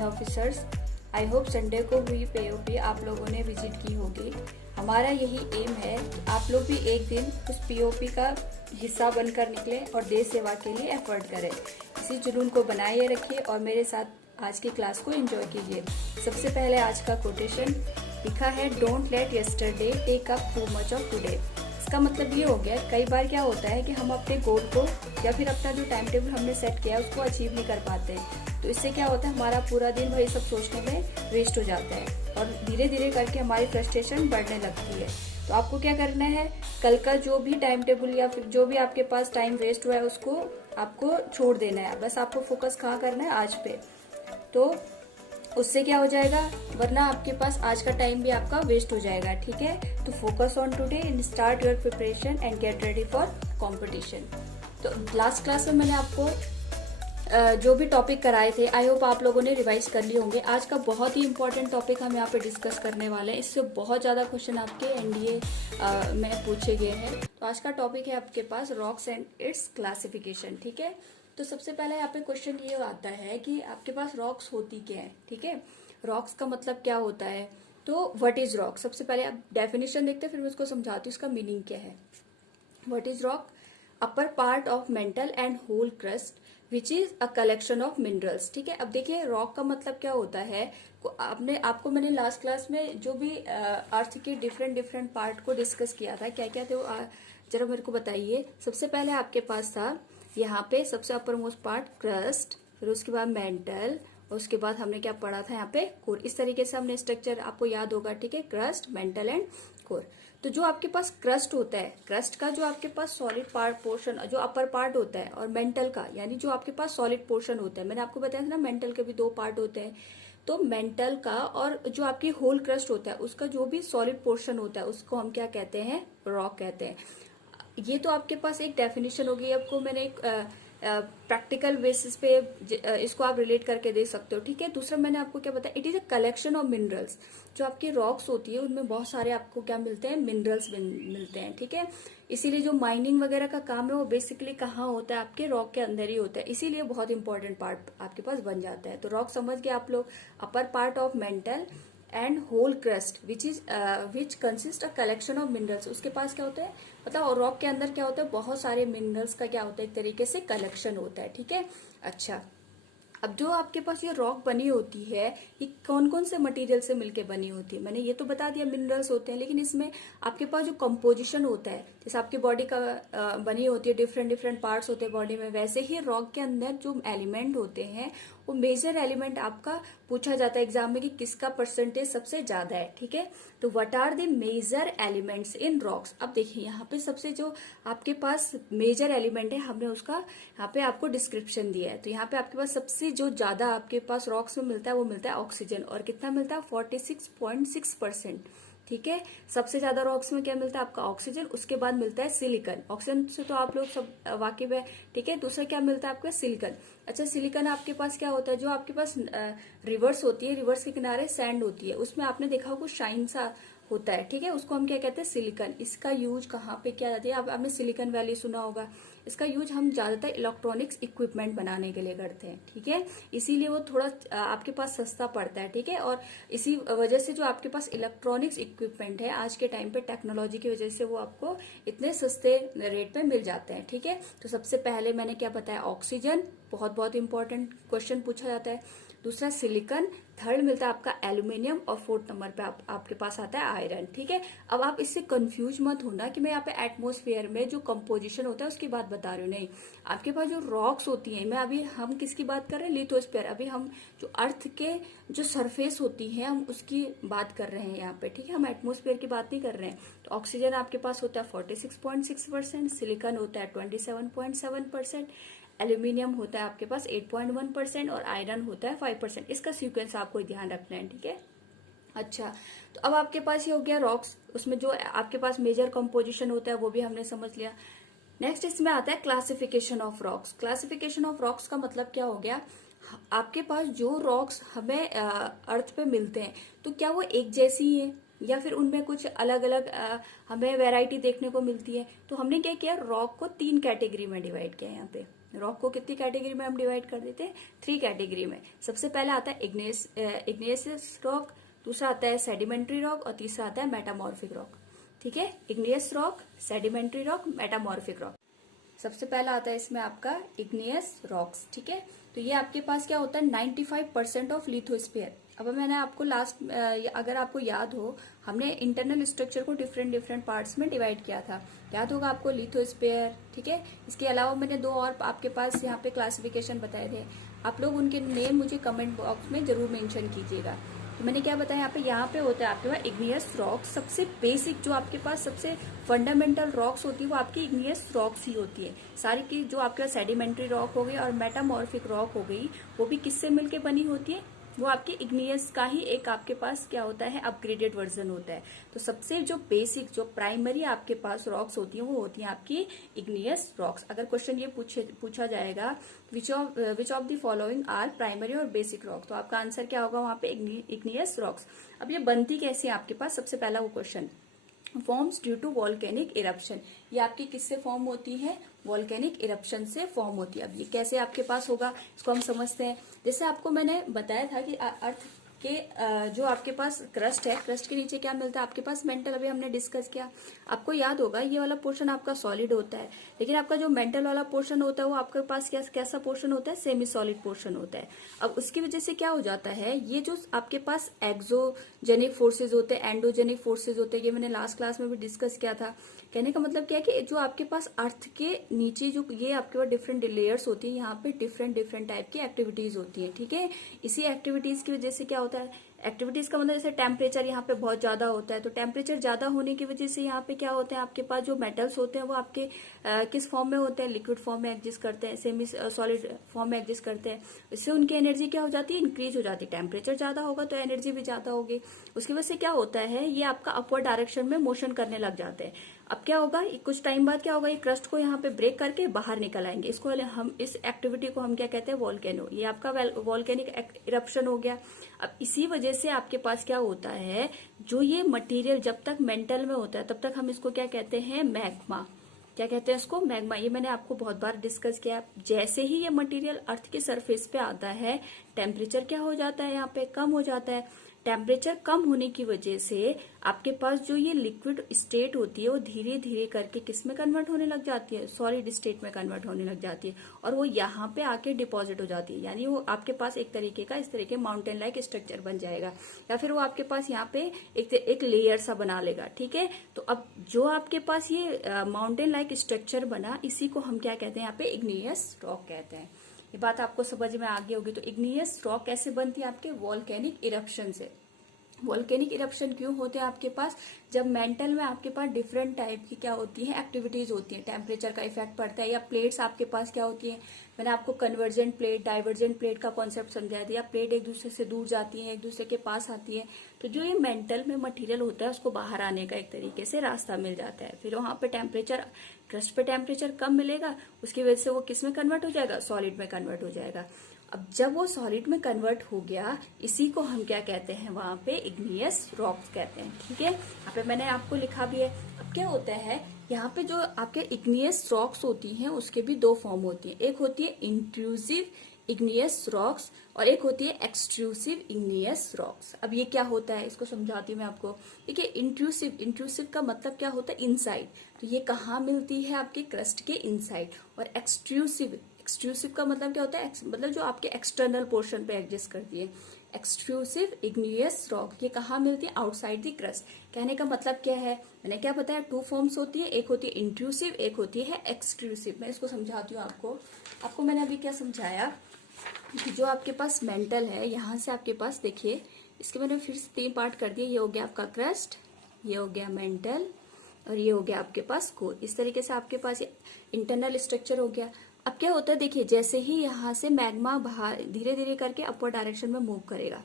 Flying officers. I hope Sunday को हुई POP आप लोगों ने विजिट की होगी। हमारा यही एम है कि आप लोग भी एक दिन उस पीओपी का हिस्सा बनकर निकले और देश सेवा के लिए एफर्ट करें। इसी जुनून को बनाए रखिए और मेरे साथ आज की क्लास को एंजॉय कीजिए। सबसे पहले आज का कोटेशन लिखा है, don't let yesterday take up too much of today. इसका मतलब ये हो गया, कई बार क्या होता है कि हम अपने गोल को या फिर अपना जो टाइम टेबल हमने सेट किया है उसको अचीव नहीं कर पाते हैं। तो इससे क्या होता है, हमारा पूरा दिन वही सब सोचने में वेस्ट हो जाता है और धीरे धीरे करके हमारी फ्रस्ट्रेशन बढ़ने लगती है। तो आपको क्या करना है, कल का जो भी टाइम टेबल या फिर जो भी आपके पास टाइम वेस्ट हुआ है उसको आपको छोड़ देना है। बस आपको फोकस कहाँ करना है, आज पे। तो उससे क्या हो जाएगा, वरना आपके पास आज का टाइम भी आपका वेस्ट हो जाएगा। ठीक है, तो focus on today and start your preparation and get ready for competition. तो लास्ट क्लास में मैंने आपको जो भी टॉपिक कराए थे, आई होप आप लोगों ने रिवाइज कर लिए होंगे। आज का बहुत ही इंपॉर्टेंट टॉपिक हम यहाँ पे डिस्कस करने वाले हैं। इससे बहुत ज्यादा क्वेश्चन आपके एनडीए में पूछे गए हैं। तो आज का टॉपिक है आपके पास रॉक्स एंड इट्स क्लासिफिकेशन। ठीक है, तो सबसे पहले यहाँ पे क्वेश्चन ये आता है कि आपके पास रॉक्स होती क्या है। ठीक है, रॉक्स का मतलब क्या होता है, तो व्हाट इज रॉक। सबसे पहले आप डेफिनेशन देखते हैं, फिर मैं उसको समझाती हूँ इसका मीनिंग क्या है। What is rock, upper part of mantle and whole crust which is a collection of minerals. ठीक है, अब देखिए रॉक का मतलब क्या होता है। आपको मैंने लास्ट क्लास में जो भी अर्थ के डिफरेंट पार्ट को डिस्कस किया था, क्या क्या थे वो जरा मेरे को बताइए। सबसे पहले आपके पास था यहाँ पे सबसे अपर मोस्ट पार्ट क्रस्ट, फिर उसके बाद मेंटल, उसके बाद हमने क्या पढ़ा था यहाँ पे कोर। इस तरीके से हमने स्ट्रक्चर आपको याद होगा। ठीक है, क्रस्ट, मेंटल एंड कोर। तो जो आपके पास क्रस्ट होता है, क्रस्ट का जो आपके पास सॉलिड पार्ट पोर्शन जो अपर पार्ट होता है, और मेंटल का यानी जो आपके पास सॉलिड पोर्शन होता है। मैंने आपको बताया था ना, मेंटल के भी दो पार्ट होते हैं। तो मेंटल का और जो आपकी होल क्रस्ट होता है उसका जो भी सॉलिड पोर्शन होता है उसको हम क्या कहते हैं, रॉक कहते हैं। ये तो आपके पास एक डेफिनेशन होगी। आपको मैंने एक प्रैक्टिकल बेसिस पे इसको आप रिलेट करके दे सकते हो। ठीक है, दूसरा मैंने आपको क्या बताया, it is a collection of minerals. जो आपकी रॉक्स होती है उनमें बहुत सारे आपको क्या मिलते हैं, मिनरल्स मिलते हैं। ठीक है, इसीलिए जो माइनिंग वगैरह का काम है वो बेसिकली कहाँ होता है, आपके रॉक के अंदर ही होता है। इसीलिए बहुत इंपॉर्टेंट पार्ट आपके पास बन जाता है। तो रॉक समझ गए आप लोग, upper part of mantle and whole crust which consist a collection of minerals. उसके पास क्या होता है, मतलब रॉक के अंदर क्या होता है, बहुत सारे मिनरल्स का क्या होता है, एक तरीके से कलेक्शन होता है। ठीक है, अच्छा, अब जो आपके पास ये रॉक बनी होती है ये कौन कौन से मटेरियल से मिलके बनी होती है। मैंने ये तो बता दिया मिनरल्स होते हैं, लेकिन इसमें आपके पास जो कंपोजिशन होता है, जैसे आपकी बॉडी का बनी होती है, डिफरेंट पार्ट्स होते हैं बॉडी में, वैसे ही रॉक के अंदर जो एलिमेंट होते हैं वो मेजर एलिमेंट आपका पूछा जाता है एग्जाम में कि किसका परसेंटेज सबसे ज्यादा है। ठीक है, तो what are the major elements in rocks. अब देखिए यहाँ पे सबसे जो आपके पास मेजर एलिमेंट है, हमने उसका यहाँ पे आपको डिस्क्रिप्शन दिया है। तो यहाँ पे आपके पास सबसे जो ज्यादा आपके पास रॉक्स में मिलता है वो मिलता है ऑक्सीजन, और कितना मिलता है, 46.6%। ठीक है, सबसे ज्यादा रॉक्स में क्या मिलता है आपका, ऑक्सीजन। उसके बाद मिलता है सिलिकॉन। ऑक्सीजन से तो आप लोग सब वाकिफ है। ठीक है, दूसरा क्या मिलता है आपका, सिलिकॉन। अच्छा, सिलिकॉन आपके पास क्या होता है, जो आपके पास रिवर्स होती है, रिवर्स के किनारे सैंड होती है, उसमें आपने देखा होगा शाइन सा होता है। ठीक है, उसको हम क्या कहते हैं, सिलिकॉन। इसका यूज कहाँ पे किया जाता है, आपने सिलिकॉन वैली सुना होगा। इसका यूज हम ज्यादातर इलेक्ट्रॉनिक्स इक्विपमेंट बनाने के लिए करते हैं। ठीक है, इसीलिए वो थोड़ा आपके पास सस्ता पड़ता है। ठीक है, और इसी वजह से जो आपके पास इलेक्ट्रॉनिक्स इक्विपमेंट है आज के टाइम पे टेक्नोलॉजी की वजह से वो आपको इतने सस्ते रेट पे मिल जाते हैं। ठीक है, तो सबसे पहले मैंने क्या बताया, ऑक्सीजन, बहुत इंपॉर्टेंट क्वेश्चन पूछा जाता है। दूसरा सिलिकॉन, थर्ड मिलता है आपका एल्यूमिनियम, और फोर्थ नंबर पे आपके पास आता है आयरन। ठीक है, अब आप इससे कंफ्यूज मत होना कि मैं यहाँ पे एटमॉस्फेयर में जो कंपोजिशन होता है उसकी बात बता रही हूँ, नहीं। आपके पास जो रॉक्स होती हैं, मैं अभी हम किसकी बात कर रहे हैं, लिथोस्फीयर। अभी हम जो अर्थ के जो सरफेस होती है हम उसकी बात कर रहे हैं यहाँ पे। ठीक है, हम एटमॉस्फेयर की बात नहीं कर रहे हैं। तो ऑक्सीजन आपके पास होता है 46.6%, सिलिकॉन होता है 27.7%, एल्यूमिनियम होता है आपके पास 8.1%, और आयरन होता है 5%। इसका सीक्वेंस आपको ध्यान रखना है। ठीक है, अच्छा, तो अब आपके पास ये हो गया रॉक्स, उसमें जो आपके पास मेजर कंपोजिशन होता है वो भी हमने समझ लिया। नेक्स्ट इसमें आता है classification of rocks. Classification of rocks का मतलब क्या हो गया, आपके पास जो रॉक्स हमें अर्थ पे मिलते हैं तो क्या वो एक जैसी है या फिर उनमें कुछ अलग अलग हमें वैरायटी देखने को मिलती है। तो हमने क्या किया, रॉक को 3 कैटेगरी में डिवाइड किया यहाँ पे। रॉक को कितनी कैटेगरी में हम डिवाइड कर देते हैं? 3 कैटेगरी में। सबसे पहला आता है इग्नियस रॉक, दूसरा आता है सेडिमेंट्री रॉक और तीसरा आता है मेटामॉर्फिक रॉक। ठीक है, igneous rock, sedimentary rock, metamorphic rock. सबसे पहला आता है इसमें आपका इग्नियस रॉक्स। ठीक है, तो ये आपके पास क्या होता है 95% ऑफ लिथोस्फीयर। अब मैंने आपको अगर आपको याद हो, हमने इंटरनल स्ट्रक्चर को डिफरेंट पार्ट्स में डिवाइड किया था, याद होगा आपको, लिथोस्फीयर। ठीक है, इसके अलावा मैंने 2 और आपके पास यहाँ पे क्लासिफिकेशन बताए थे, आप लोग उनके नेम मुझे कमेंट बॉक्स में जरूर मेंशन कीजिएगा। तो मैंने क्या बताया, यहाँ पे होता है आपके पास इग्नियस रॉक्स। सबसे बेसिक जो आपके पास सबसे फंडामेंटल रॉक्स होती है वो आपकी इग्नियस रॉक्स ही होती है सारी की। जो आपके पास सेडिमेंट्री रॉक हो गई और मेटामॉर्फिक रॉक हो गई, वो भी किससे मिलके बनी होती है? वो आपके इग्नियस का ही एक आपके पास क्या होता है, अपग्रेडेड वर्जन होता है। तो सबसे जो बेसिक जो प्राइमरी आपके पास रॉक्स होती हैं वो होती हैं आपकी इग्नियस रॉक्स। अगर क्वेश्चन ये पूछा जाएगा which of the following are primary और बेसिक रॉक, तो आपका आंसर क्या होगा वहां पे? Igneous rocks. अब ये बनती कैसे है आपके पास? सबसे पहला वो question, forms due to volcanic eruption. ये आपकी किससे फॉर्म होती है? वॉल्केनिक इरप्शन से फॉर्म होती है। अब ये कैसे आपके पास होगा, इसको हम समझते हैं। जैसे आपको मैंने बताया था कि अर्थ के जो आपके पास क्रस्ट है, क्रस्ट के नीचे क्या मिलता है आपके पास? मेंटल। अभी हमने डिस्कस किया, आपको याद होगा ये वाला पोर्शन आपका सॉलिड होता है, लेकिन आपका जो मेंटल वाला पोर्शन होता है वो आपके पास कैसा पोर्शन होता है? सेमी सॉलिड पोर्शन होता है। अब उसकी वजह से क्या हो जाता है, ये जो आपके पास एक्सोजेनिक फोर्सेज होते हैं, एंडोजेनिक फोर्सेज होते हैं, ये मैंने लास्ट क्लास में भी डिस्कस किया था। कहने का मतलब क्या है कि जो आपके पास अर्थ के नीचे जो ये आपके पास डिफरेंट लेयर्स होती है, यहाँ पे डिफरेंट टाइप की एक्टिविटीज होती है। ठीक है, इसी एक्टिविटीज की वजह से क्या होता है, एक्टिविटीज का मतलब जैसे टेम्परेचर यहाँ पे बहुत ज्यादा होता है, तो टेम्परेचर ज्यादा होने की वजह से यहाँ पे क्या होते हैं आपके पास जो मेटल्स होते हैं वो आपके किस फॉर्म में होते हैं? लिक्विड फॉर्म में एग्जिस्ट करते हैं, सेमी सॉलिड फॉर्म में एग्जिस्ट करते हैं। इससे उनकी एनर्जी क्या हो जाती है? इंक्रीज हो जाती है। टेम्परेचर ज्यादा होगा तो एनर्जी भी ज्यादा होगी। उसकी वजह से क्या होता है, ये आपका अपवर्ड डायरेक्शन में मोशन करने लग जाते हैं। अब क्या होगा, कुछ टाइम बाद क्या होगा, ये क्रस्ट को यहाँ पे ब्रेक करके बाहर निकल आएंगे। इसको हम इस एक्टिविटी को हम क्या कहते हैं? वॉल्केनो। ये आपका वॉल्केनिक इरप्शन हो गया। अब इसी वजह से आपके पास क्या होता है, जो ये मटेरियल जब तक मेंटल में होता है तब तक हम इसको क्या कहते हैं? मैग्मा। क्या कहते हैं इसको? मैग्मा। ये मैंने आपको बहुत बार डिस्कस किया। जैसे ही ये मटेरियल अर्थ के सरफेस पे आता है, टेम्परेचर क्या हो जाता है? यहाँ पे कम हो जाता है। टेम्परेचर कम होने की वजह से आपके पास जो ये लिक्विड स्टेट होती है वो धीरे धीरे करके किस में कन्वर्ट होने लग जाती है? सॉलिड स्टेट में कन्वर्ट होने लग जाती है, और वो यहाँ पे आके डिपॉजिट हो जाती है। यानी वो आपके पास एक तरीके का इस तरीके माउंटेन लाइक स्ट्रक्चर बन जाएगा, या फिर वो आपके पास यहाँ पे एक लेयर सा बना लेगा। ठीक है, तो अब जो आपके पास ये माउंटेन लाइक स्ट्रक्चर बना, इसी को हम क्या कहते हैं? यहाँ पे इग्नियस रॉक कहते हैं। ये बात आपको समझ में आ गई होगी। तो इग्नियस रॉक कैसे बनती है? आपके वॉल्केनिक इरप्शन से। वॉल्केनिक इरप्शन क्यों होते हैं आपके पास? जब मेंटल में आपके पास डिफरेंट टाइप की क्या होती है? एक्टिविटीज होती है, टेम्परेचर का इफेक्ट पड़ता है, या प्लेट्स आपके पास क्या होती है? मैंने आपको कन्वर्जेंट प्लेट, डाइवर्जेंट प्लेट का कॉन्सेप्ट समझा दिया। प्लेट एक दूसरे से दूर जाती है, एक दूसरे के पास आती है, तो जो ये मेंटल में मटेरियल होता है उसको बाहर आने का एक तरीके से रास्ता मिल जाता है। फिर वहां पे टेम्परेचर, क्रस्ट पे टेम्परेचर कम मिलेगा, उसकी वजह से वो किस में कन्वर्ट हो जाएगा? सॉलिड में कन्वर्ट हो जाएगा। अब जब वो सॉलिड में कन्वर्ट हो गया, इसी को हम क्या कहते हैं? वहां पे इग्नियस रॉक्स कहते हैं। ठीक है, यहाँ पे मैंने आपको लिखा भी है। अब क्या होता है, यहाँ पे जो आपके इग्नियस रॉक्स होती हैं उसके भी 2 फॉर्म होती है। एक होती है इंट्रूसिव इग्नियस रॉक्स और एक होती है एक्सट्रूसिव इग्नियस रॉक्स। अब ये क्या होता है, इसको समझाती हूँ मैं आपको। देखिए, इंट्रूसिव का मतलब क्या होता है? इनसाइड। तो ये कहाँ मिलती है? आपके क्रस्ट के इनसाइड। और एक्सट्रूसिव का मतलब क्या होता है? मतलब जो आपके एक्सटर्नल पोर्शन पे एग्जिस्ट करती है। एक्सट्रूसिव इग्नियस रॉक ये कहाँ मिलती है? Outside the crust. कहने का मतलब क्या है, मैंने क्या बताया? 2 फॉर्म्स होती है, एक होती है इंट्रूसिव, एक होती है एक्सट्रूसिव। मैं इसको समझाती हूँ आपको मैंने अभी क्या समझाया कि जो आपके पास मेंटल है, यहाँ से आपके पास देखिए, इसके मैंने फिर से 3 पार्ट कर दिए। ये हो गया आपका क्रस्ट, ये हो गया मेंटल, और ये हो गया आपके पास कोर। इस तरीके से आपके पास ये इंटरनल स्ट्रक्चर हो गया। अब क्या होता है, देखिए, जैसे ही यहाँ से मैग्मा बाहर धीरे धीरे करके अपवर्ड डायरेक्शन में मूव करेगा,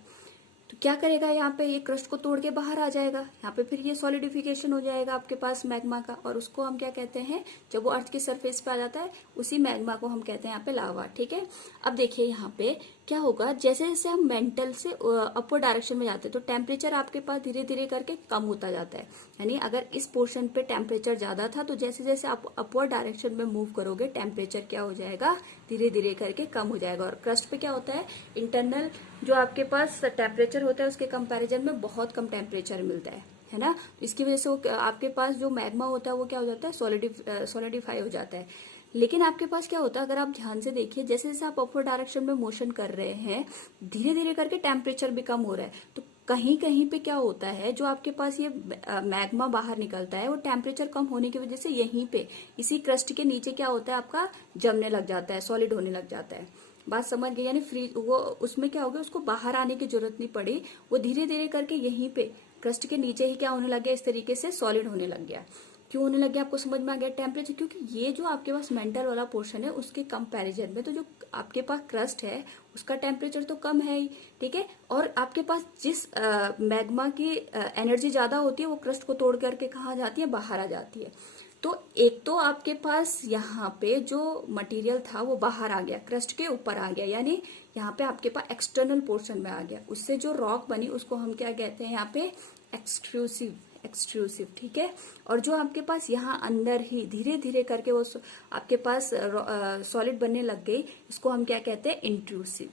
तो क्या करेगा? यहाँ पे ये क्रस्ट को तोड़ के बाहर आ जाएगा। यहाँ पे फिर ये सॉलिडिफिकेशन हो जाएगा आपके पास मैग्मा का, और उसको हम क्या कहते हैं? जब वो अर्थ के सरफेस पे आ जाता है, उसी मैग्मा को हम कहते हैं यहाँ पे लावा। ठीक है, अब देखिए यहाँ पे क्या होगा, जैसे जैसे हम मेंटल से अपवर्ड डायरेक्शन में जाते हैं तो टेम्परेचर आपके पास धीरे धीरे करके कम होता जाता है। यानी अगर इस पोर्शन पे टेम्परेचर ज्यादा था तो जैसे जैसे आप अपवर्ड डायरेक्शन में मूव करोगे टेम्परेचर क्या हो जाएगा, धीरे धीरे करके कम हो जाएगा। और क्रस्ट पे क्या होता है, इंटरनल जो आपके पास टेम्परेचर होता है उसके कंपेरिजन में बहुत कम टेम्परेचर मिलता है ना। इसकी वजह से वो आपके पास जो मैग्मा होता है वो क्या हो जाता है, सॉलिडिफाई हो जाता है। लेकिन आपके पास क्या होता है, अगर आप ध्यान से देखिए, जैसे जैसे आप अपवर्ड डायरेक्शन में मोशन कर रहे हैं धीरे धीरे करके टेम्परेचर भी कम हो रहा है। तो कहीं कहीं पे क्या होता है, जो आपके पास ये मैग्मा बाहर निकलता है वो टेम्परेचर कम होने की वजह से यहीं पे इसी क्रस्ट के नीचे क्या होता है, आपका जमने लग जाता है, सॉलिड होने लग जाता है। बात समझ गए, यानी फ्रीज वो उसमें क्या हो गया, उसको बाहर आने की जरूरत नहीं पड़ी, वो धीरे धीरे करके यहीं पे क्रस्ट के नीचे ही क्या होने लग गया, इस तरीके से सॉलिड होने लग गया। क्यों होने लग गया, आपको समझ में आ गया टेम्परेचर, क्योंकि ये जो आपके पास मेंटल वाला पोर्शन है उसके कंपैरिजन में तो जो आपके पास क्रस्ट है उसका टेम्परेचर तो कम है ही, ठीक है। और आपके पास जिस मैग्मा की एनर्जी ज्यादा होती है वो क्रस्ट को तोड़ करके कहाँ जाती है, बाहर आ जाती है। तो एक तो आपके पास यहाँ पे जो मटेरियल था वो बाहर आ गया, क्रस्ट के ऊपर आ गया, यानी यहाँ पे आपके पास एक्सटर्नल पोर्शन में आ गया। उससे जो रॉक बनी उसको हम क्या कहते हैं यहाँ पे, एक्सट्रूसिव, ठीक है। और जो आपके पास यहाँ अंदर ही धीरे धीरे करके वो आपके पास सॉलिड बनने लग गई, इसको हम क्या कहते हैं, इंट्रूसिव।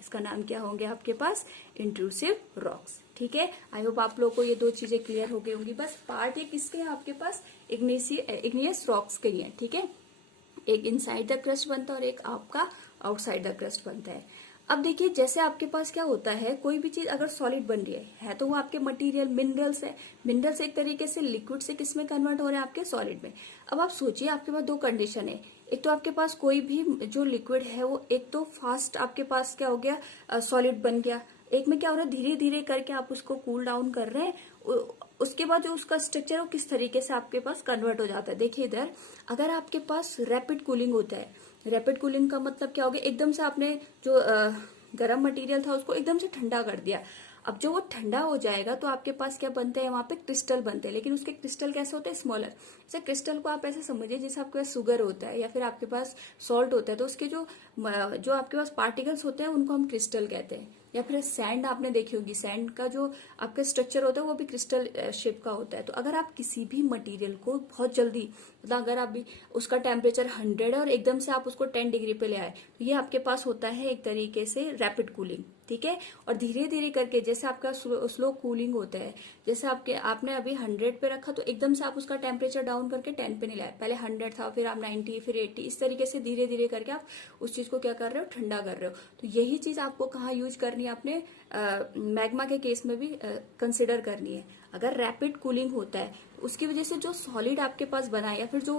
इसका नाम क्या होंगे आपके पास, इंट्रूसिव रॉक्स, ठीक है। आई होप आप लोगों को ये दो चीजें क्लियर हो गई होंगी। बस पार्ट ये किसके हैं आपके पास, इग्नियस रॉक्स के ही है, ठीक है। एक इनसाइड द क्रस्ट बनता है और एक आपका आउटसाइड द क्रस्ट बनता है। अब देखिए, जैसे आपके पास क्या होता है, कोई भी चीज अगर सॉलिड बन रही है तो वो आपके मटेरियल मिनरल्स है, मिनरल्स एक तरीके से लिक्विड से किस में कन्वर्ट हो रहे हैं, आपके सॉलिड में। अब आप सोचिए, आपके पास दो कंडीशन है, एक तो आपके पास कोई भी जो लिक्विड है वो एक तो फास्ट आपके पास क्या हो गया, सॉलिड बन गया। एक में क्या हो रहा है, धीरे धीरे करके आप उसको कूल डाउन कर रहे हैं, उसके बाद जो उसका स्ट्रक्चर वो किस तरीके से आपके पास कन्वर्ट हो जाता है। देखिए इधर, अगर आपके पास रैपिड कूलिंग होता है, रैपिड कूलिंग का मतलब क्या हो गया, एकदम से आपने जो गर्म मटेरियल था उसको एकदम से ठंडा कर दिया। अब जो वो ठंडा हो जाएगा तो आपके पास क्या बनते हैं, वहां पे क्रिस्टल बनते हैं, लेकिन उसके क्रिस्टल कैसे होते हैं, स्मॉलर। जैसे क्रिस्टल को आप ऐसे समझिए जैसे आपके पास शुगर होता है या फिर आपके पास सॉल्ट होता है, तो उसके जो आपके पास पार्टिकल्स होते हैं उनको हम क्रिस्टल कहते हैं। या फिर सैंड आपने देखी होगी, सैंड का जो आपका स्ट्रक्चर होता है वो भी क्रिस्टल शेप का होता है। तो अगर आप किसी भी मटेरियल को बहुत जल्दी, मतलब अगर आप भी उसका टेम्परेचर 100 है और एकदम से आप उसको 10 डिग्री पे ले आए, तो ये आपके पास होता है एक तरीके से रैपिड कूलिंग, ठीक है। और धीरे धीरे करके जैसे आपका स्लो कूलिंग होता है, जैसे आपने अभी 100 पे रखा तो एकदम से आप उसका टेम्परेचर डाउन करके 10 पे नहीं लाए, पहले 100 था, फिर आप 90, फिर 80, इस तरीके से धीरे धीरे करके आप उस चीज को क्या कर रहे हो, ठंडा कर रहे हो। तो यही चीज आपको कहाँ यूज करनी है, आपने मैग्मा के केस में भी कंसिडर करनी है। अगर रैपिड कूलिंग होता है तो उसकी वजह से जो सॉलिड आपके पास बना या फिर जो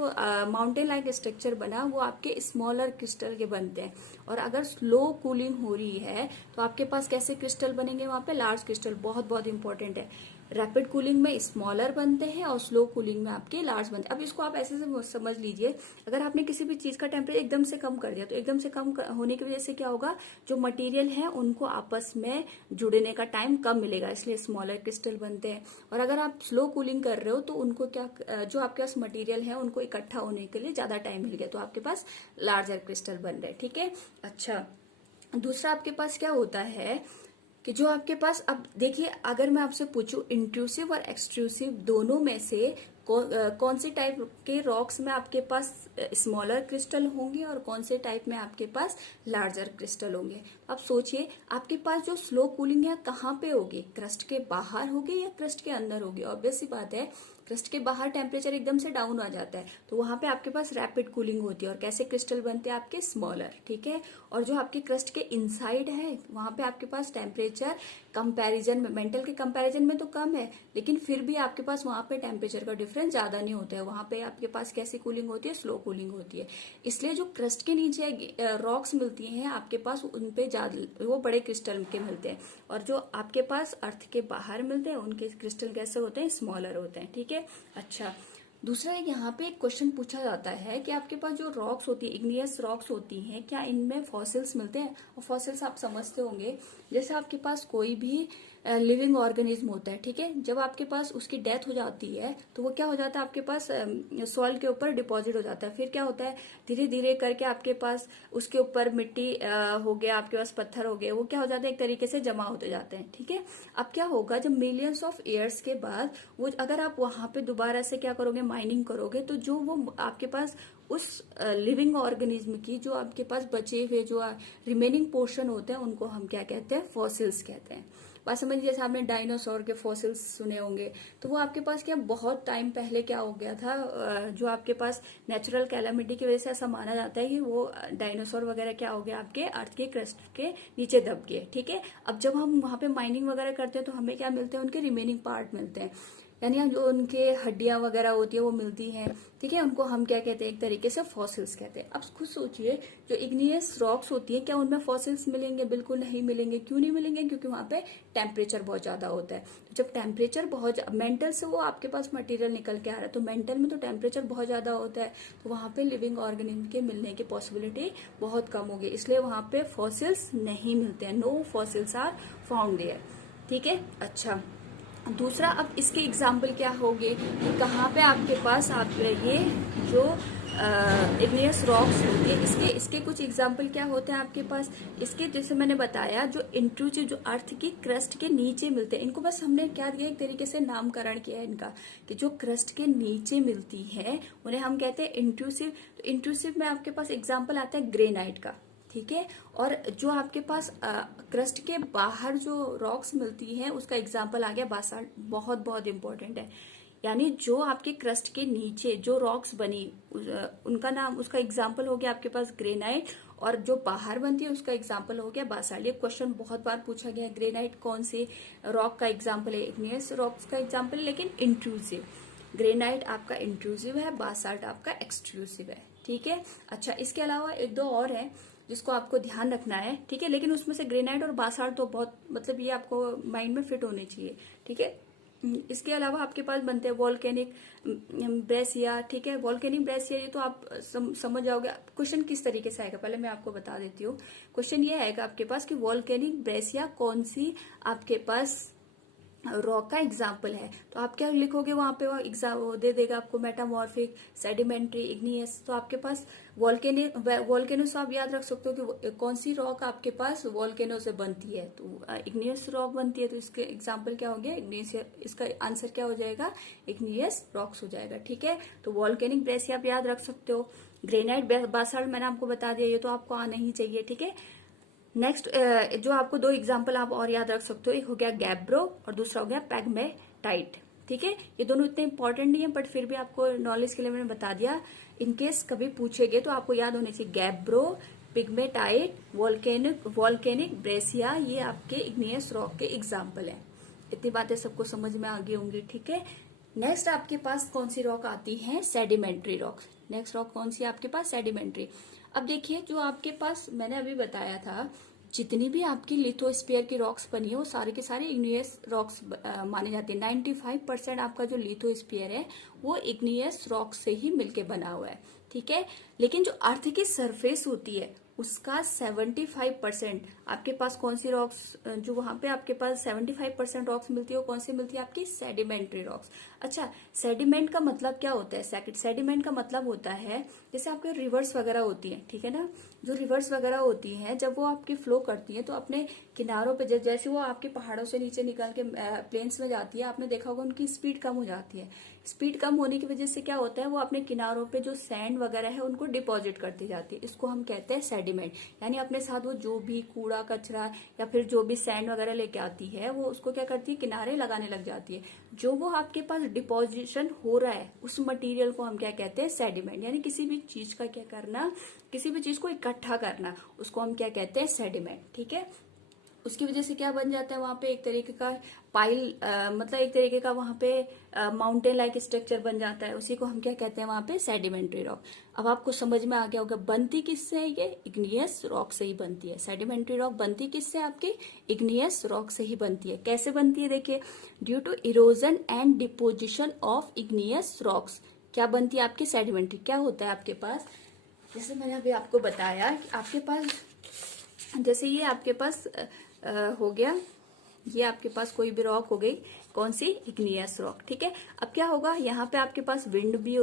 माउंटेन लाइक स्ट्रक्चर बना वो आपके स्मॉलर क्रिस्टल के बनते हैं। और अगर स्लो कूलिंग हो रही है तो आपके पास कैसे क्रिस्टल बनेंगे, वहां पे लार्ज क्रिस्टल। बहुत बहुत इंपॉर्टेंट है, रैपिड कूलिंग में स्मॉलर बनते हैं और स्लो कूलिंग में आपके लार्ज बनते हैं। अब इसको आप ऐसे से समझ लीजिए, अगर आपने किसी भी चीज का टेम्परेचर एकदम से कम कर दिया तो एकदम से कम होने की वजह से क्या होगा, जो मटेरियल है उनको आपस में जुड़ने का टाइम कम मिलेगा, इसलिए स्मॉलर क्रिस्टल बनते हैं। और अगर आप स्लो कूलिंग कर रहे हो तो उनको क्या, जो आपके पास मटेरियल है उनको इकट्ठा होने के लिए ज्यादा टाइम मिल गया, तो आपके पास लार्जर क्रिस्टल बन रहे हैं, ठीक है। अच्छा, दूसरा आपके पास क्या होता है कि जो आपके पास, अब देखिए अगर मैं आपसे पूछूं इंट्रूसिव और एक्सट्रूसिव दोनों में से कौन से टाइप के रॉक्स में आपके पास स्मॉलर क्रिस्टल होंगे और कौन से टाइप में आपके पास लार्जर क्रिस्टल होंगे। आप सोचिए, आपके पास जो स्लो कूलिंग है कहाँ पे होगी, क्रस्ट के बाहर होगी या क्रस्ट के अंदर होगी। ऑब्वियस सी बात है, क्रस्ट के बाहर टेम्परेचर एकदम से डाउन आ जाता है तो वहां पे आपके पास रैपिड कूलिंग होती है और कैसे क्रिस्टल बनते हैं आपके स्मॉलर, ठीक है। और जो आपके क्रस्ट के इनसाइड है वहां पे आपके पास टेम्परेचर कंपैरिजन में, मेंटल के कंपैरिजन में तो कम है, लेकिन फिर भी आपके पास वहां पे टेम्परेचर का डिफरेंस ज्यादा नहीं होता है। वहां पे आपके पास कैसी कूलिंग होती है, स्लो कूलिंग होती है। इसलिए जो क्रस्ट के नीचे रॉक्स मिलती हैं आपके पास, उनपे ज्यादा वो बड़े क्रिस्टल के मिलते हैं, और जो आपके पास अर्थ के बाहर मिलते हैं उनके क्रिस्टल कैसे होते हैं, स्मॉलर होते हैं, ठीक है। अच्छा, दूसरा एक यहाँ पे एक क्वेश्चन पूछा जाता है कि आपके पास जो रॉक्स होती है, इग्नियस रॉक्स होती हैं, क्या इनमें फॉसिल्स मिलते हैं? और फॉसिल्स आप समझते होंगे, जैसे आपके पास कोई भी लिविंग ऑर्गेनिज्म होता है, ठीक है, जब आपके पास उसकी डेथ हो जाती है तो वो क्या हो जाता है, आपके पास सॉइल के ऊपर डिपॉजिट हो जाता है। फिर क्या होता है, धीरे धीरे करके आपके पास उसके ऊपर मिट्टी हो गया, आपके पास पत्थर हो गए, वो क्या हो जाता है, एक तरीके से जमा होते जाते हैं, ठीक है। अब क्या होगा, जब मिलियंस ऑफ ईयर्स के बाद वो अगर आप वहां पे दोबारा से क्या करोगे, माइनिंग करोगे, तो जो वो आपके पास उस लिविंग ऑर्गेनिज्म की जो आपके पास बचे हुए जो रिमेनिंग पोर्शन होते हैं, उनको हम क्या कहते हैं, फॉसिल्स कहते हैं। बात समझिए, जैसे आपने डायनासोर के फॉसिल्स सुने होंगे, तो वो आपके पास क्या बहुत टाइम पहले क्या हो गया था, जो आपके पास नेचुरल कैलामिटी की वजह से ऐसा माना जाता है कि वो डायनासोर वगैरह क्या हो गया, आपके अर्थ के क्रस्ट के नीचे दब गए, ठीक है। अब जब हम वहां पे माइनिंग वगैरह करते हैं तो हमें क्या मिलते हैं, उनके रिमेनिंग पार्ट मिलते हैं, यानी जो उनके हड्डियां वगैरह होती है वो मिलती हैं, ठीक है। उनको हम क्या कहते हैं, एक तरीके से फॉसिल्स कहते हैं। अब खुद सोचिए, जो इग्नियस रॉक्स होती है, क्या उनमें फॉसिल्स मिलेंगे? बिल्कुल नहीं मिलेंगे। क्यों नहीं मिलेंगे? क्योंकि वहां पे टेम्परेचर बहुत ज्यादा होता है। तो जब टेम्परेचर बहुत, मेंटल से वो आपके पास मटेरियल निकल के आ रहा है, तो मेंटल में तो टेम्परेचर बहुत ज्यादा होता है, तो वहां पे लिविंग ऑर्गेनिज्म के मिलने की पॉसिबिलिटी बहुत कम होगी, इसलिए वहां पे फॉसिल्स नहीं मिलते हैं। No fossils are found there, ठीक है। अच्छा, दूसरा, अब इसके एग्जाम्पल क्या होंगे कि कहाँ पे आपके पास आप ये जो इग्नियस रॉक्स होती है, इसके कुछ एग्जाम्पल क्या होते हैं आपके पास, इसके जैसे मैंने बताया, जो इंट्रूसिव, जो अर्थ की क्रस्ट के नीचे मिलते हैं, इनको बस हमने क्या दिया, एक तरीके से नामकरण किया है इनका, कि जो क्रस्ट के नीचे मिलती है उन्हें हम कहते हैं इंट्रूसिव। तो इंट्रूसिव में आपके पास एग्जाम्पल आता है ग्रेनाइट का, ठीक है। और जो आपके पास क्रस्ट के बाहर जो रॉक्स मिलती हैं, उसका एग्जाम्पल आ गया बासाल्ट, बहुत बहुत इंपॉर्टेंट है। यानी जो आपके क्रस्ट के नीचे जो रॉक्स बनी, उनका नाम, उसका एग्जाम्पल हो गया आपके पास ग्रेनाइट, और जो बाहर बनती है उसका एग्जाम्पल हो गया बासाल्ट। ये क्वेश्चन बहुत बार पूछा गया है, ग्रेनाइट कौन से रॉक का एग्जाम्पल है? इग्नियस रॉक्स का एग्जाम्पल, लेकिन इंट्रूसिव। ग्रेनाइट आपका इंट्रूसिव है, बासाल्ट आपका एक्सट्रूसिव है, ठीक है। अच्छा, इसके अलावा एक दो और है जिसको आपको ध्यान रखना है, ठीक है, लेकिन उसमें से ग्रेनाइट और बासाल्ट तो बहुत, मतलब ये आपको माइंड में फिट होने चाहिए, ठीक है। इसके अलावा आपके पास बनते हैं वॉल्केनिक ब्रेसिया, ठीक है। वॉल्केनिक ब्रेसिया ये तो आप समझ जाओगे। क्वेश्चन किस तरीके से आएगा, पहले मैं आपको बता देती हूँ। क्वेश्चन ये आएगा आपके पास कि वॉल्केनिक ब्रेसिया कौन सी आपके पास रॉक का एग्जाम्पल है, तो आप क्या लिखोगे वहां पे, वो दे देगा आपको मेटामॉर्फिक, सेडिमेंट्री, इग्नियस। तो आपके पास वॉल्केनो से आप याद रख सकते हो कि कौन सी रॉक आपके पास वॉल्केनो से बनती है, तो इग्नियस रॉक बनती है, तो इसके एग्जाम्पल क्या हो गया, इग्नियस। इसका आंसर क्या हो जाएगा, इग्नियस रॉक्स हो जाएगा, ठीक है। तो वॉल्केनिक ब्रेसिया आप याद रख सकते हो। ग्रेनाइट, बासाल्ट मैंने आपको बता दिया, ये तो आपको आना ही चाहिए, ठीक है। नेक्स्ट, जो आपको दो एग्जाम्पल आप और याद रख सकते हो, एक हो गया गैब्रो और दूसरा हो गया पैग्मेटाइट, ठीक है। ये दोनों इतने इंपॉर्टेंट नहीं है, बट फिर भी आपको नॉलेज के लिए मैंने बता दिया, इनकेस कभी पूछेगे तो आपको याद होने चाहिए। गैब्रो, पिग्मेटाइट, वॉल्केनिक ब्रेसिया, ये आपके इग्नियस रॉक के एग्जाम्पल हैं। इतनी बातें सबको समझ में आ गई होंगी, ठीक है। नेक्स्ट आपके पास कौन सी रॉक आती है, सेडिमेंट्री रॉक। नेक्स्ट रॉक कौन सी है आपके पास, सेडिमेंट्री। अब देखिए, जो आपके पास मैंने अभी बताया था, जितनी भी आपकी लिथोस्फीयर की रॉक्स बनी है वो सारे के सारे इग्नियस रॉक्स माने जाते हैं। 95% आपका जो लिथोस्फीयर है वो इग्नियस रॉक से ही मिलके बना हुआ है, ठीक है। लेकिन जो अर्थ की सरफेस होती है उसका 75% आपके पास कौन सी रॉक्स, जो वहां पे आपके पास 75% रॉक्स मिलती है, वो कौन सी मिलती है, आपकी सेडिमेंट्री रॉक्स। अच्छा, सेडिमेंट का मतलब क्या होता है, सेडिमेंट का मतलब होता है जैसे आपके रिवर्स वगैरह होती है, ठीक है ना। जो रिवर्स वगैरह होती है, जब वो आपकी फ्लो करती है तो अपने किनारों पे, जैसे वो आपके पहाड़ों से नीचे निकल के प्लेन्स में जाती है, आपने देखा होगा उनकी स्पीड कम हो जाती है। स्पीड कम होने की वजह से क्या होता है, वो अपने किनारों पे जो सैंड वगैरह है उनको डिपॉजिट करती जाती है। इसको हम कहते हैं सेडिमेंट। यानी अपने साथ वो जो भी कूड़ा कचरा या फिर जो भी सैंड वगैरह लेके आती है, वो उसको क्या करती है, किनारे लगाने लग जाती है। जो वो आपके पास डिपोजिशन हो रहा है उस मटेरियल को हम क्या कहते हैं, सेडिमेंट। यानी किसी भी चीज का क्या करना, किसी भी चीज को इकट्ठा करना, उसको हम क्या कहते हैं, सेडिमेंट, ठीक है। उसकी वजह से क्या बन जाता है, वहां पे एक तरीके का पाइल, मतलब एक तरीके का वहां पे माउंटेन लाइक स्ट्रक्चर बन जाता है, उसी को हम क्या कहते हैं वहां पे, सेडिमेंट्री रॉक। अब आपको समझ में आ गया होगा, बनती किससे है, ये इग्नियस रॉक से ही बनती है। सेडिमेंट्री रॉक बनती किससे, आपकी इग्नियस रॉक से ही बनती है। कैसे बनती है, देखिए, due to erosion and deposition of igneous rocks, क्या बनती है आपकी सेडिमेंट्री। क्या होता है आपके पास, जैसे मैंने अभी आपको बताया कि आपके पास जैसे ये आपके पास हो गया, ये आपके पास कोई भी रॉक हो गई, कौन सी, इग्नियस रॉक, ठीक है। अब क्या होगा, यहाँ पे आपके पास विंड भी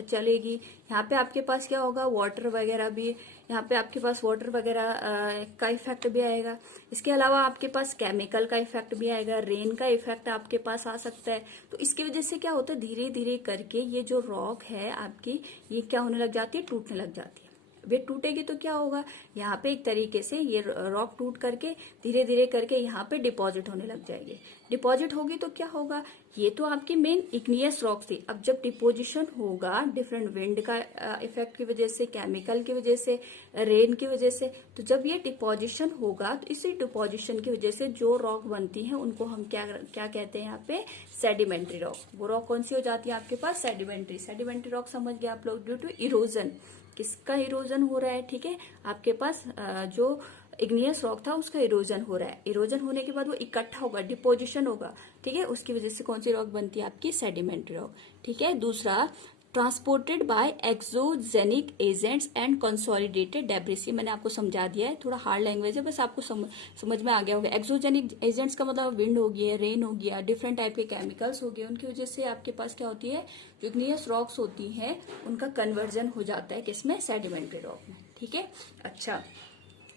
चलेगी, यहाँ पे आपके पास क्या होगा, वाटर वगैरह भी, यहाँ पे आपके पास वाटर वगैरह का इफेक्ट भी आएगा। इसके अलावा आपके पास केमिकल का इफेक्ट भी आएगा, रेन का इफेक्ट आपके पास आ सकता है। तो इसकी वजह से क्या होता है, धीरे धीरे करके ये जो रॉक है आपकी, ये क्या होने लग जाती है, टूटने लग जाती है। वे टूटेगी तो क्या होगा, यहाँ पे एक तरीके से ये रॉक टूट करके धीरे धीरे करके यहाँ पे डिपॉजिट होने लग जाएगी। डिपॉजिट होगी तो क्या होगा, ये तो आपकी मेन इग्नियस रॉक थी। अब जब डिपोजिशन होगा डिफरेंट विंड का इफेक्ट की वजह से, केमिकल की वजह से, रेन की वजह से, तो जब ये डिपोजिशन होगा तो इसी डिपोजिशन की वजह से जो रॉक बनती है उनको हम क्या क्या कहते हैं यहाँ पे, सेडिमेंट्री रॉक। वो रॉक कौन सी हो जाती है आपके पास, सेडिमेंट्री। सेडिमेंट्री रॉक समझ गए आप लोग, ड्यू टू इरोजन। किसका इरोजन हो रहा है, ठीक है, आपके पास जो इग्नियस रॉक था उसका इरोजन हो रहा है। इरोजन होने के बाद वो इकट्ठा होगा, डिपोजिशन होगा, ठीक है, उसकी वजह से कौन सी रॉक बनती है आपकी, सेडिमेंट्री रॉक, ठीक है। दूसरा, transported by exogenic agents and consolidated debris. मैंने आपको समझा दिया है, थोड़ा हार्ड लैंग्वेज है, बस आपको समझ में आ गया होगा। एक्सोजेनिक एजेंट्स का मतलब विंड हो गया, रेन हो गया, डिफरेंट टाइप के केमिकल्स हो गए, उनकी वजह से आपके पास क्या होती है, जो इग्नियस रॉक्स होती हैं उनका कन्वर्जन हो जाता है किसमें, सेडिमेंट्री रॉक में, ठीक है। अच्छा,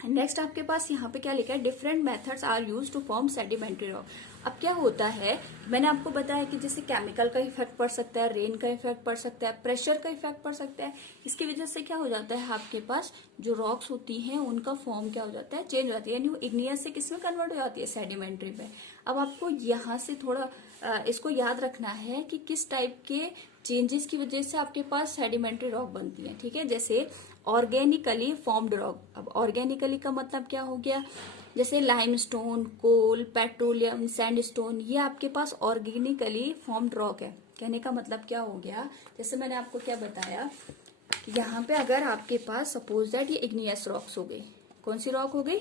नेक्स्ट आपके पास यहाँ पे क्या लिखा है, different methods are use to form sedimentary rock. अब क्या होता है, मैंने आपको बताया कि जैसे केमिकल का इफेक्ट पड़ सकता है, रेन का इफेक्ट पड़ सकता है, प्रेशर का इफेक्ट पड़ सकता है। इसकी वजह से क्या हो जाता है, आपके पास जो रॉक्स होती हैं उनका फॉर्म क्या हो जाता है, चेंज हो जाती है, यानी वो इग्नियस से किसमें कन्वर्ट हो जाती है, सेडिमेंट्री में। अब आपको यहाँ से थोड़ा इसको याद रखना है कि किस टाइप के चेंजेस की वजह से आपके पास सेडिमेंट्री रॉक बनती है, ठीक है। जैसे ऑर्गेनिकली फॉर्म्ड रॉक। अब ऑर्गेनिकली का मतलब क्या हो गया, जैसे लाइमस्टोन, कोल, पेट्रोलियम, सैंडस्टोन, ये आपके पास ऑर्गेनिकली फॉर्म्ड रॉक है। कहने का मतलब क्या हो गया, जैसे मैंने आपको क्या बताया, यहाँ पे अगर आपके पास सपोज दैट ये इग्नियस रॉक्स हो गई, कौन सी रॉक हो गई,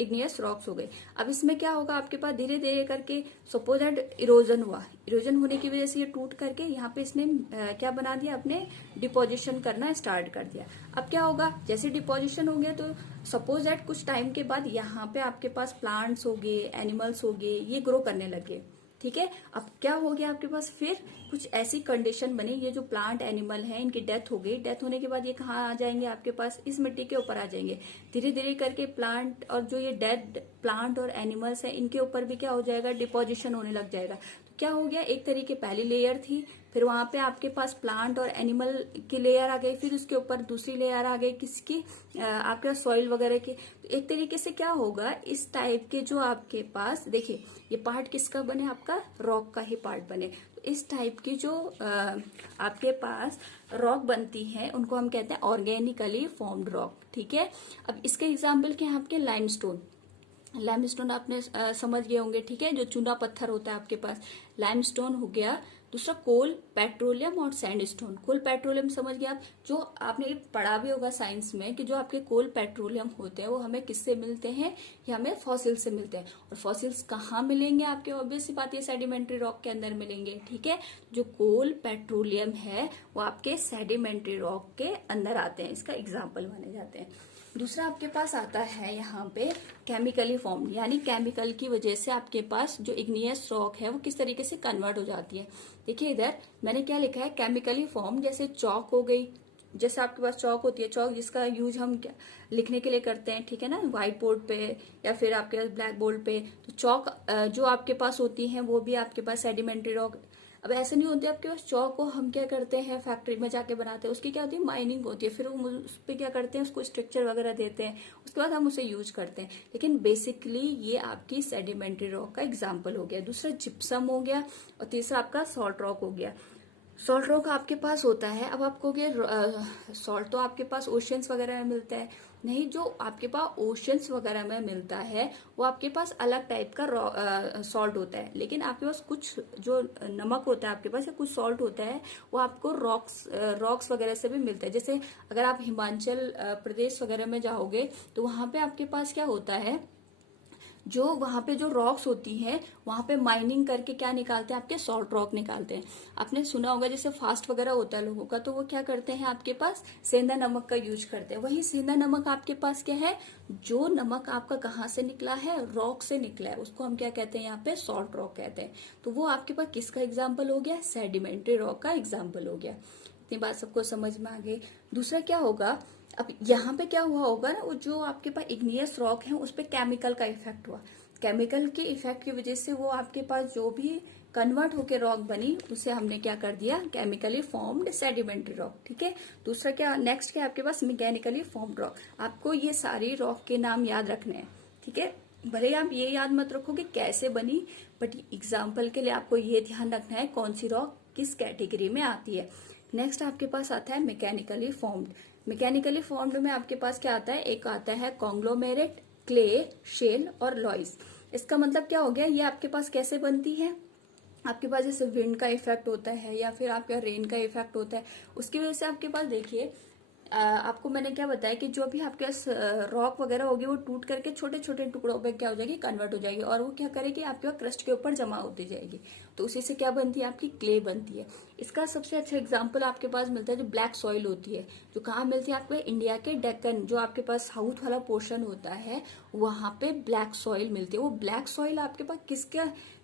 इग्नियस रॉक्स हो गई। अब इसमें क्या होगा, आपके पास धीरे धीरे करके सपोज दैट इरोजन हुआ, इरोजन होने की वजह से ये टूट करके यहाँ पे इसने क्या बना दिया, अपने डिपोजिशन करना स्टार्ट कर दिया। अब क्या होगा, जैसे डिपोजिशन हो गया तो सपोज दैट कुछ टाइम के बाद यहाँ पे आपके पास प्लांट्स हो गए, एनिमल्स हो गए, ये ग्रो करने लगे, ठीक है। अब क्या हो गया आपके पास, फिर कुछ ऐसी कंडीशन बनी, ये जो प्लांट एनिमल है इनकी डेथ हो गई, डेथ होने के बाद ये कहाँ आ जाएंगे, आपके पास इस मिट्टी के ऊपर आ जाएंगे। धीरे धीरे करके प्लांट और जो ये डेड प्लांट और एनिमल्स है इनके ऊपर भी क्या हो जाएगा, डिपोजिशन होने लग जाएगा। तो क्या हो गया, एक तरीके पहली लेयर थी, फिर वहां पे आपके पास प्लांट और एनिमल की लेयर आ गई, फिर उसके ऊपर दूसरी लेयर आ गई किसकी, आपके सॉइल वगैरह की। तो एक तरीके से क्या होगा, इस टाइप के जो आपके पास देखिए, ये पार्ट किसका बने, आपका रॉक का ही पार्ट बने। तो इस टाइप की जो आपके पास रॉक बनती है उनको हम कहते हैं ऑर्गेनिकली फॉर्म्ड रॉक, ठीक है। अब इसके एग्जाम्पल क्या है, आपके लाइमस्टोन। लाइमस्टोन आपने समझ गए होंगे, ठीक है, जो चूना पत्थर होता है आपके पास, लाइमस्टोन हो गया। दूसरा कोल, पेट्रोलियम और सैंडस्टोन। कोल पेट्रोलियम समझ गए आप, जो आपने पढ़ा भी होगा साइंस में कि जो आपके कोल पेट्रोलियम होते हैं वो हमें किससे मिलते हैं, ये हमें फॉसिल से मिलते हैं। और फॉसिल्स कहाँ मिलेंगे आपके, ऑब्वियस सी बात है सेडिमेंट्री रॉक के अंदर मिलेंगे, ठीक है। जो कोल पेट्रोलियम है वो आपके सेडिमेंट्री रॉक के अंदर आते हैं, इसका एग्जाम्पल माने जाते हैं। दूसरा आपके पास आता है यहाँ पे केमिकली फॉर्म, यानी केमिकल की वजह से आपके पास जो इग्नियस रॉक है वो किस तरीके से कन्वर्ट हो जाती है। देखिए इधर मैंने क्या लिखा है, केमिकली फॉर्म, जैसे चौक हो गई, जैसे आपके पास चौक होती है, चौक जिसका यूज हम लिखने के लिए करते हैं, ठीक है ना, व्हाइट बोर्ड पे या फिर आपके पास ब्लैक बोर्ड पे। तो चौक जो आपके पास होती है वो भी आपके पास सेडिमेंट्री रॉक। अब ऐसे नहीं होती आपके पास चौक को हम क्या करते हैं, फैक्ट्री में जाके बनाते हैं, उसकी क्या होती है, माइनिंग होती है, फिर वो उस पर क्या करते हैं, उसको स्ट्रक्चर वगैरह देते हैं, उसके बाद हम उसे यूज करते हैं। लेकिन बेसिकली ये आपकी सेडिमेंट्री रॉक का एग्जाम्पल हो गया। दूसरा जिप्सम हो गया और तीसरा आपका सॉल्ट रॉक हो गया। सॉल्ट रॉक आपके पास होता है, अब आपको सॉल्ट तो आपके पास ओशियंस वगैरह में मिलता है, नहीं, जो आपके पास ओशियंस वगैरह में मिलता है वो आपके पास अलग टाइप का सॉल्ट होता है। लेकिन आपके पास कुछ जो नमक होता है आपके पास, या कुछ सॉल्ट होता है वो आपको रॉक्स वगैरह से भी मिलता है। जैसे अगर आप हिमाचल प्रदेश वगैरह में जाओगे तो वहां पे आपके पास क्या होता है, जो वहां पे जो रॉक्स होती हैं वहां पे माइनिंग करके क्या निकालते हैं, आपके सॉल्ट रॉक निकालते हैं। आपने सुना होगा जैसे फास्ट वगैरह होता है लोगों का, तो वो क्या करते हैं आपके पास सेंधा नमक का यूज करते हैं। वही सेंधा नमक आपके पास क्या है, जो नमक आपका कहाँ से निकला है, रॉक से निकला है, उसको हम क्या कहते हैं यहाँ पे सॉल्ट रॉक कहते हैं। तो वो आपके पास किसका एग्जाम्पल हो गया, सेडिमेंट्री रॉक का एग्जाम्पल हो गया। इतनी बात सबको समझ में आ गई। दूसरा क्या होगा, अब यहाँ पे क्या हुआ होगा ना, वो जो आपके पास इग्नियस रॉक है उस पर केमिकल का इफेक्ट हुआ। केमिकल के इफेक्ट की वजह से वो आपके पास जो भी कन्वर्ट होके रॉक बनी उसे हमने क्या कर दिया, केमिकली फॉर्म्ड सेडिमेंट्री रॉक। ठीक है। दूसरा क्या, नेक्स्ट क्या आपके पास, मैकेनिकली फॉर्म्ड रॉक। आपको ये सारी रॉक के नाम याद रखने हैं। ठीक है, भले आप ये याद मत रखो कि कैसे बनी, बट एग्जाम्पल के लिए आपको ये ध्यान रखना है कौन सी रॉक किस कैटेगरी में आती है। नेक्स्ट आपके पास आता है मैकेनिकली फॉर्म्ड। मैकेनिकली फॉर्म्ड में आपके पास क्या आता है, एक आता है कॉन्ग्लोमेरेट, क्ले, शेल और लॉइस। इसका मतलब क्या हो गया, ये आपके पास कैसे बनती है, आपके पास जैसे विंड का इफेक्ट होता है या फिर आपका रेन का इफेक्ट होता है, उसकी वजह से आपके पास देखिए आपको मैंने क्या बताया कि जो भी आपके पास रॉक वगैरह होगी वो टूट करके छोटे छोटे टुकड़ों पे क्या हो जाएगी, कन्वर्ट हो जाएगी, और वो क्या करेगी आपके पास क्रस्ट के ऊपर जमा होती जाएगी। तो उसी से क्या बनती है, आपकी क्ले बनती है। इसका सबसे अच्छा एग्जाम्पल आपके पास मिलता है जो ब्लैक सॉइल होती है, जो कहाँ मिलती है, आपके इंडिया के डेक्कन, जो आपके पास साउथ वाला पोर्शन होता है वहां पे ब्लैक सॉइल मिलती है। वो ब्लैक सॉइल आपके पास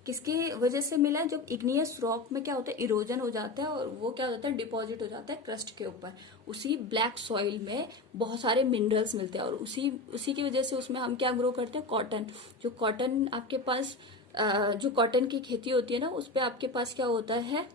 किसकी वजह से मिला है, जब इग्नियस रॉक में क्या होता है, इरोजन हो जाता है और वो क्या होता है, डिपॉजिट हो जाता है क्रस्ट के ऊपर। उसी ब्लैक सॉइल में बहुत सारे मिनरल्स मिलते हैं और उसी की वजह से उसमें हम क्या ग्रो करते हैं, कॉटन। जो कॉटन आपके पास जो कॉटन की खेती होती है ना, उस पर आपके पास क्या होता है,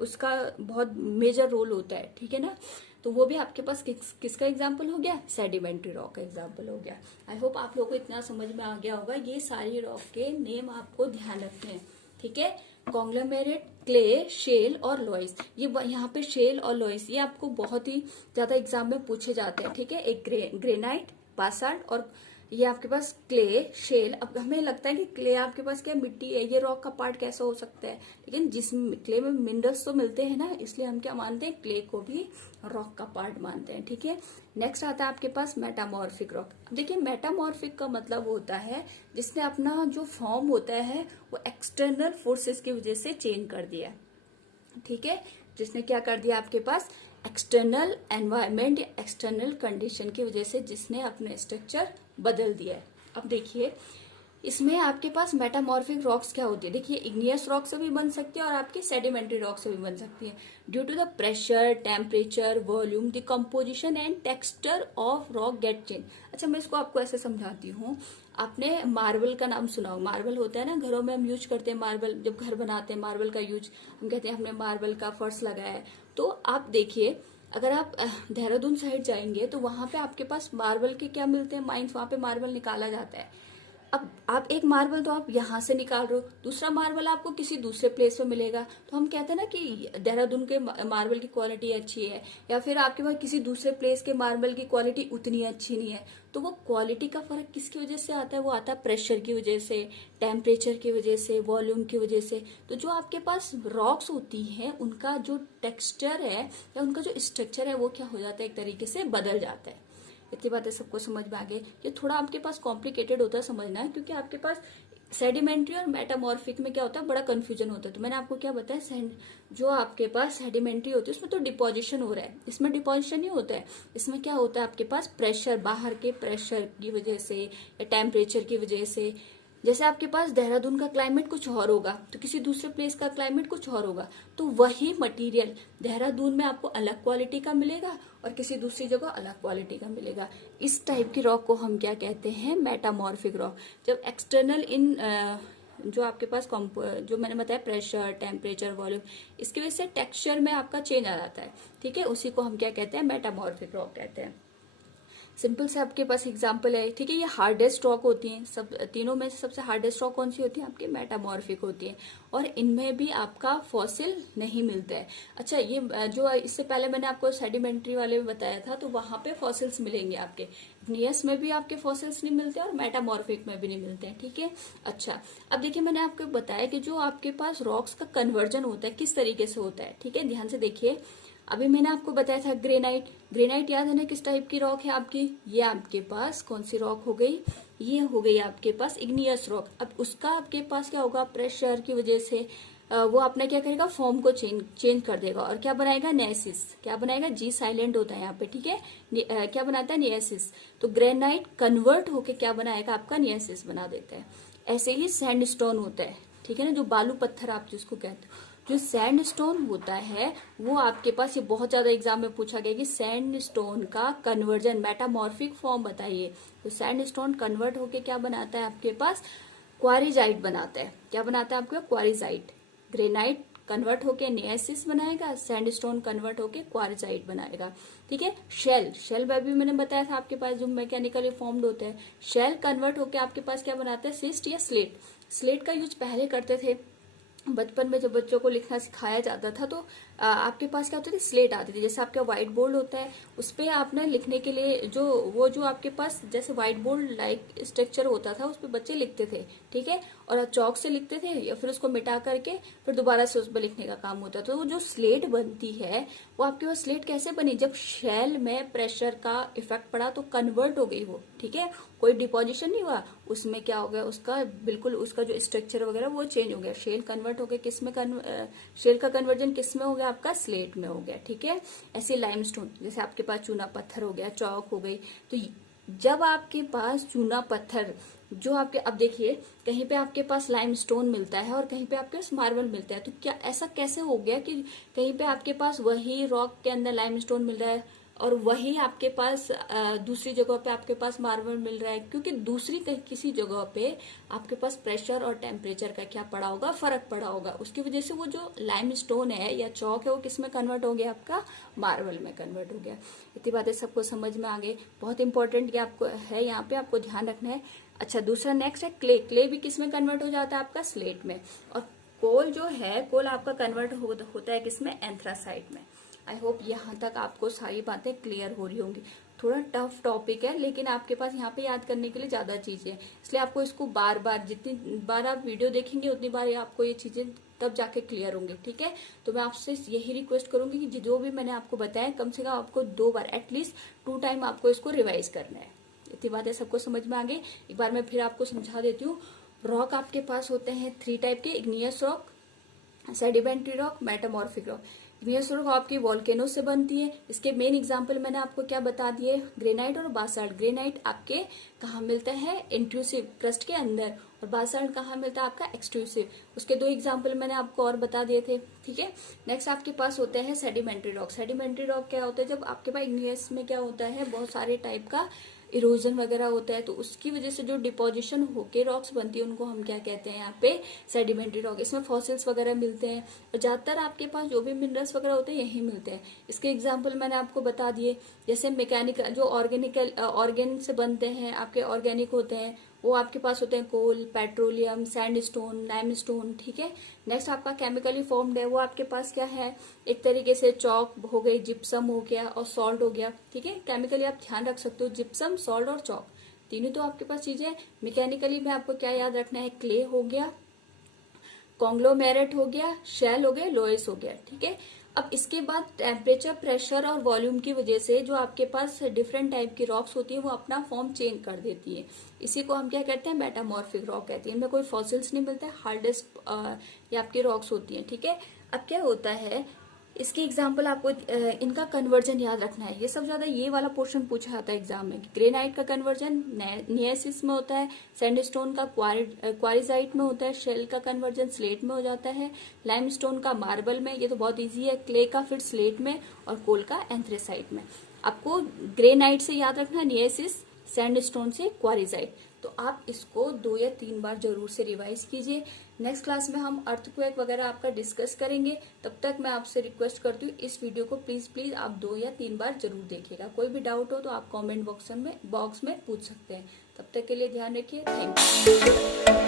उसका बहुत मेजर रोल होता है। ठीक है ना, तो वो भी आपके पास किसका एग्जाम्पल हो गया, सेडिमेंट्री रॉक का एग्जाम्पल हो गया। आई होप आप लोगों को इतना समझ में आ गया होगा। ये सारी रॉक के नेम आपको ध्यान रखने हैं। ठीक है, कॉन्ग्लोमेरेट, क्ले, शेल और लॉइस। ये यहाँ पे शेल और लॉइस ये आपको बहुत ही ज्यादा एग्जाम में पूछे जाते हैं। ठीक है, एक ग्रेनाइट, बासाल्ट और ये आपके पास क्ले, शेल। अब हमें लगता है कि क्ले आपके पास क्या मिट्टी है, ये रॉक का पार्ट कैसा हो सकता है, लेकिन जिस क्ले में मिनरल्स तो मिलते हैं ना, इसलिए हम क्या मानते हैं, क्ले को भी रॉक का पार्ट मानते हैं। ठीक है, नेक्स्ट आता है आपके पास मेटामॉर्फिक रॉक। अब देखिए मेटामॉर्फिक का मतलब होता है जिसने अपना जो फॉर्म होता है वो एक्सटर्नल फोर्सेस की वजह से चेंज कर दिया। ठीक है, जिसने क्या कर दिया, आपके पास एक्सटर्नल एनवायरमेंट या एक्सटर्नल कंडीशन की वजह से जिसने अपने स्ट्रक्चर बदल दिया है। अब देखिए इसमें आपके पास मेटामॉर्फिक रॉक्स क्या होती है, देखिए इग्नियस रॉक से भी बन सकती है और आपकी सेडिमेंट्री रॉक से भी बन सकती है। Due to the pressure, temperature, volume, the composition and texture of rock get change. अच्छा मैं इसको आपको ऐसे समझाती हूँ। आपने मार्बल का नाम सुना हो, मार्बल होता है ना, घरों में हम यूज करते हैं मार्बल, जब घर बनाते हैं मार्बल का यूज हम कहते हैं हमने मार्बल का फर्श लगाया है। तो आप देखिए अगर आप देहरादून साइड जाएंगे तो वहां पे आपके पास मार्बल के क्या मिलते हैं, माइंस, वहां पे मार्बल निकाला जाता है। अब आप एक मार्बल तो आप यहाँ से निकाल रहे हो, दूसरा मार्बल आपको किसी दूसरे प्लेस पे मिलेगा, तो हम कहते हैं ना कि देहरादून के मार्बल की क्वालिटी अच्छी है, या फिर आपके पास किसी दूसरे प्लेस के मार्बल की क्वालिटी उतनी अच्छी नहीं है। तो वो क्वालिटी का फर्क किसकी वजह से आता है, वो आता है प्रेशर की वजह से, टेम्परेचर की वजह से, वॉल्यूम की वजह से। तो जो आपके पास रॉक्स होती हैं उनका जो टेक्सचर है या उनका जो स्ट्रक्चर है वो क्या हो जाता है, एक तरीके से बदल जाता है। इतनी बातें सबको समझ में आ गई। ये थोड़ा आपके पास कॉम्प्लिकेटेड होता है समझना है, क्योंकि आपके पास सेडिमेंट्री और मेटामॉर्फिक में क्या होता है, बड़ा कंफ्यूजन होता है। तो मैंने आपको क्या बताया, जो आपके पास सेडिमेंट्री होती है उसमें तो डिपोजिशन हो रहा है, इसमें डिपोजिशन नहीं होता है। इसमें क्या होता है, आपके पास प्रेशर, बाहर के प्रेशर की वजह से या टेम्परेचर की वजह से, जैसे आपके पास देहरादून का क्लाइमेट कुछ और होगा तो किसी दूसरे प्लेस का क्लाइमेट कुछ और होगा, तो वही मटेरियल देहरादून में आपको अलग क्वालिटी का मिलेगा और किसी दूसरी जगह अलग क्वालिटी का मिलेगा। इस टाइप की रॉक को हम क्या कहते हैं, मेटामॉर्फिक रॉक। जब एक्सटर्नल इन जो आपके पास जो मैंने बताया प्रेशर, टेम्परेचर, वॉल्यूम, इसकी वजह से टेक्सचर में आपका चेंज आ जाता है। ठीक है, उसी को हम क्या कहते हैं, मेटामॉर्फिक रॉक कहते हैं। सिंपल से आपके पास एग्जांपल है। ठीक है, ये हार्डेस्ट रॉक होती हैं, सब तीनों में से सबसे हार्डेस्ट रॉक कौन सी होती है, आपकी मेटामॉर्फिक होती है, और इनमें भी आपका फॉसिल नहीं मिलता है। अच्छा, ये जो इससे पहले मैंने आपको सेडिमेंट्री वाले में बताया था, तो वहां पे फॉसिल्स मिलेंगे आपके, इग्नियस में भी आपके फॉसिल्स नहीं मिलते और मेटामॉर्फिक में भी नहीं मिलते हैं। ठीक है, अच्छा अब देखिए मैंने आपको बताया कि जो आपके पास रॉक्स का कन्वर्जन होता है किस तरीके से होता है। ठीक है, ध्यान से देखिए। अभी मैंने आपको बताया था ग्रेनाइट, ग्रेनाइट याद है ना किस टाइप की रॉक है आपकी, ये आपके पास कौन सी रॉक हो गई, ये हो गई आपके पास इग्नियस रॉक। अब उसका आपके पास क्या होगा, प्रेशर की वजह से वो अपना क्या करेगा, फॉर्म को चेंज कर देगा और क्या बनाएगा, नेसिस। क्या बनाएगा, जी साइलेंट होता है यहाँ पे, ठीक है। क्या बनाता है, नियसिस। तो ग्रेनाइट कन्वर्ट होके क्या बनाएगा, आपका नियसिस बना देता है। ऐसे ही सैंडस्टोन होता है, ठीक है ना, जो बालू पत्थर आप जिसको कहते हो, जो सैंडस्टोन होता है वो आपके पास, ये बहुत ज्यादा एग्जाम में पूछा गया कि सैंडस्टोन का कन्वर्जन, मेटामॉर्फिक फॉर्म बताइए। तो सैंडस्टोन कन्वर्ट होके क्या बनाता है आपके पास, क्वारिजाइट बनाता है। क्या बनाता है आपका, क्वारिजाइट। ग्रेनाइट कन्वर्ट होके नियसिस बनाएगा, सैंडस्टोन कन्वर्ट होके क्वारिजाइट बनाएगा, ठीक है। शेल में भी मैंने बताया था आपके पास जो मैकेनिकली फॉर्म्ड होते हैं। शेल कन्वर्ट होके आपके पास क्या बनाता है, सिस्ट या स्लेट। स्लेट का यूज पहले करते थे बचपन में, जब बच्चों को लिखना सिखाया जाता था तो आपके पास क्या होता था, स्लेट आती थी। जैसे आपका व्हाइट बोर्ड होता है, उस पर आप ना लिखने के लिए जो आपके पास जैसे व्हाइट बोर्ड लाइक स्ट्रक्चर होता था, उस पर बच्चे लिखते थे, ठीक है। और चौक से लिखते थे या फिर उसको मिटा करके फिर दोबारा से उस पर लिखने का काम होता था। तो जो स्लेट बनती है वो आपके पास स्लेट कैसे बनी, जब शेल में प्रेशर का इफेक्ट पड़ा तो कन्वर्ट हो गई वो, ठीक है। कोई डिपोजिशन नहीं हुआ उसमें, क्या हो गया, उसका बिल्कुल उसका जो स्ट्रक्चर वगैरह वो चेंज हो गया। शेल कन्वर्ट हो गया किस में, शेल का कन्वर्जन किस में हो गया, आपका स्लेट में हो गया, ठीक है। ऐसे लाइमस्टोन, जैसे आपके पास चूना पत्थर हो गया, चौक हो गई। तो जब आपके पास चूना पत्थर जो आपके, अब देखिए कहीं पे आपके पास लाइमस्टोन मिलता है और कहीं पे आपके पास मार्बल मिलता है, तो क्या ऐसा कैसे हो गया कि कहीं पे आपके पास वही रॉक के अंदर लाइमस्टोन मिल रहा है और वही आपके पास दूसरी जगह पे आपके पास मार्बल मिल रहा है, क्योंकि दूसरी किसी जगह पे आपके पास प्रेशर और टेम्परेचर का क्या पड़ा होगा, फर्क पड़ा होगा। उसकी वजह से वो जो लाइमस्टोन है या चौक है वो किस में कन्वर्ट हो गया, आपका मार्बल में कन्वर्ट हो गया। इतनी बातें सबको समझ में आ गई। बहुत इंपॉर्टेंट ये आपको है, यहाँ पे आपको ध्यान रखना है। अच्छा, दूसरा नेक्स्ट है क्ले। क्ले भी किस में कन्वर्ट हो जाता है, आपका स्लेट में। और कोल जो है, कोल आपका कन्वर्ट होता है किसमें, एंथ्रासाइट में। आई होप यहाँ तक आपको सारी बातें क्लियर हो रही होंगी। थोड़ा टफ टॉपिक है लेकिन आपके पास यहाँ पे याद करने के लिए ज्यादा चीजें हैं, इसलिए आपको इसको बार बार, जितनी बार आप वीडियो देखेंगे उतनी बार आपको ये चीजें तब जाके क्लियर होंगी, ठीक है। तो मैं आपसे यही रिक्वेस्ट करूंगी कि जो भी मैंने आपको बताया कम से कम आपको 2 बार, एटलीस्ट 2 टाइम आपको इसको रिवाइज करना है। इतनी बातें सबको समझ में आ गई। एक बार मैं फिर आपको समझा देती हूँ। रॉक आपके पास होते हैं 3 टाइप के, igneous rock, sedimentary rock, metamorphic rock. Igneous rock आपकी वॉल्केनो से बनती है। इसके मेन एग्जांपल मैंने आपको क्या बता दिए, ग्रेनाइट और बासाल्ट। ग्रेनाइट आपके कहाँ मिलता है, इंट्रूसिव क्रस्ट के अंदर, और बासाल्ट कहाँ मिलता है, आपका एक्सट्रूसिव। उसके 2 एग्जांपल मैंने आपको और बता दिए थे, ठीक है। नेक्स्ट आपके पास होते हैं सेडिमेंट्री रॉक। सेडिमेंट्री रॉक क्या होता है, जब आपके पास इग्नियस में क्या होता है, बहुत सारे टाइप का इरोजन वगैरह होता है, तो उसकी वजह से जो डिपोजिशन होके रॉक्स बनती है उनको हम क्या कहते हैं, यहाँ पे सेडिमेंट्री रॉक। इसमें फॉसिल्स वगैरह मिलते हैं और ज्यादातर आपके पास जो भी मिनरल्स वगैरह होते हैं यही मिलते हैं। इसके एग्जांपल मैंने आपको बता दिए। जैसे मैकेनिकल जो ऑर्गेन से बनते हैं, आपके ऑर्गेनिक होते हैं, वो आपके पास होते हैं कोल, पेट्रोलियम, सैंडस्टोन, लाइमस्टोन, ठीक है। नेक्स्ट आपका केमिकली फॉर्म्ड है, वो आपके पास क्या है, एक तरीके से चौक हो गई, जिप्सम हो गया और सॉल्ट हो गया, ठीक है। केमिकली आप ध्यान रख सकते हो, जिप्सम, सॉल्ट और चौक, तीनों तो आपके पास चीजें। मैकेनिकली में आपको क्या याद रखना है, क्ले हो गया, कॉन्ग्लोमेरेट हो गया, शेल हो गए, लोएस हो गया, ठीक है। अब इसके बाद टेम्परेचर, प्रेशर और वॉल्यूम की वजह से जो आपके पास डिफरेंट टाइप की रॉक्स होती है वो अपना फॉर्म चेंज कर देती है। इसी को हम क्या कहते हैं, मेटामॉर्फिक रॉक कहते हैं। इनमें कोई फॉसिल्स नहीं मिलता है, हार्डेस्ट ये आपकी रॉक्स होती हैं, ठीक है। अब क्या होता है, इसकी एग्जाम्पल आपको इनका कन्वर्जन याद रखना है। ये सब ज्यादा ये वाला पोर्शन पूछा जाता है एग्जाम में। ग्रेनाइट का कन्वर्जन नियसिस में होता है, सैंडस्टोन का क्वारिजाइट में होता है, शेल का कन्वर्जन स्लेट में हो जाता है, लाइमस्टोन का मार्बल में, ये तो बहुत इजी है, क्ले का फिर स्लेट में, और कोल का एंथ्रेसाइट में। आपको ग्रेनाइट से याद रखना नियसिस, सैंडस्टोन से क्वारिजाइट। तो आप इसको 2 या 3 बार जरूर से रिवाइज कीजिए। नेक्स्ट क्लास में हम अर्थक्वेक वगैरह आपका डिस्कस करेंगे। तब तक मैं आपसे रिक्वेस्ट करती हूँ इस वीडियो को प्लीज आप 2 या 3 बार जरूर देखिएगा। कोई भी डाउट हो तो आप कमेंट बॉक्स में पूछ सकते हैं। तब तक के लिए ध्यान रखिए। Thank you.